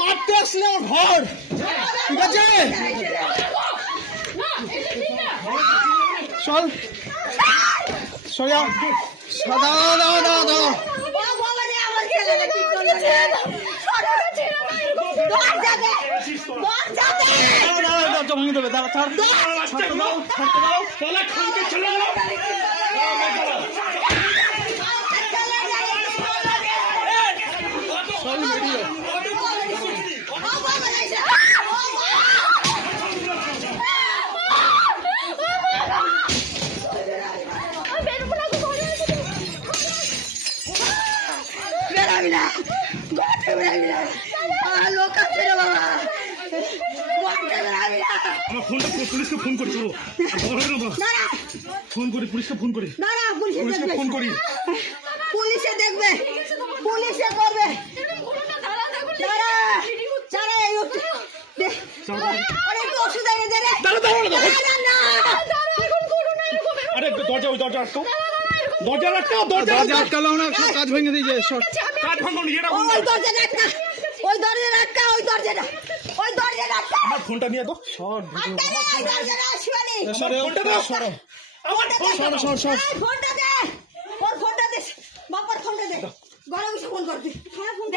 মারতে আসলে আমার ঘর, ঠিক আছে? চল সোজা ভাঙি দেবে। দাঁড়া পুলিশকে ফোন করি, ফোন করি পুলিশকে, ফোন করি পুলিশকে, ফোন করি। পুলিশে দেখবে, পুলিশে করবে। ওষুধ এনে দে রে। আরে দরজা, ওই দরজা আটকাও, দরজা আটকালো না, কাজ ভেঙে দিয়েছে। কাজ ভাঙো নি, এটা ওই দরজা আটকা, ওই দরজা আটকা, ওই দরজাটা, ওই দরজাটা আটকা। আমার ফোনটা নিয়ে তো সর, দরজাটা আসবানি। ফোনটা দাও, সরো, সর। ফোনটা দে, ওর ফোনটা দে, বাবার ফোনটা দে। ঘরে বসে ফোন করবি। হ্যাঁ, ফোন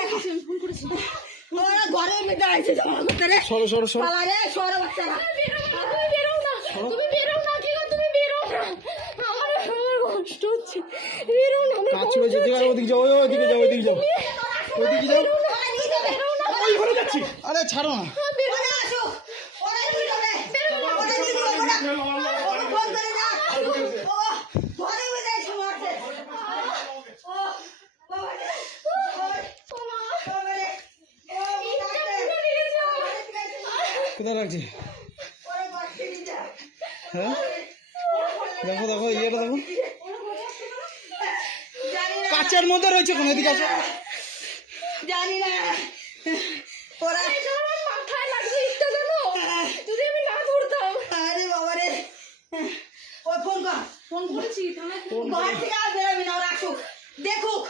করেছি। ওরা ঘরে মধ্যে আছে জমা করতে রে। সরো। পালা রে, সরো বাচ্চারা। তুমি বেরো না, কি গো, তুমি বেরো না। আমার কষ্ট হচ্ছে, বেরো না। কাজ ছিল যেদিকে, ওদিকে যাও, ওইদিকে যাও। ওই ঘরে যাচ্ছি। আরে ছাড়ো না। ওরা আসুক, ওরা নিয়ে যাবে। ওরা নিয়ে যাবে, ওরা ফোন করে না। ও ঘরে মধ্যে এসে মারছে। ও বাবা রে, কোথায় লাগছে? হ্যাঁ, দেখো ইয়েটা দেখো, কাচের মধ্যে রয়েছে। কোন এদিকে আছে? জানি না। ওরা মাথায় লাগছে ইটটা, জানো, যদি আমি না ধরতাম। আরে বাবা রে, ওই ফোন করেছি, ঘর থেকে আর বেরোবি না। ওরা আসুক, দেখুক।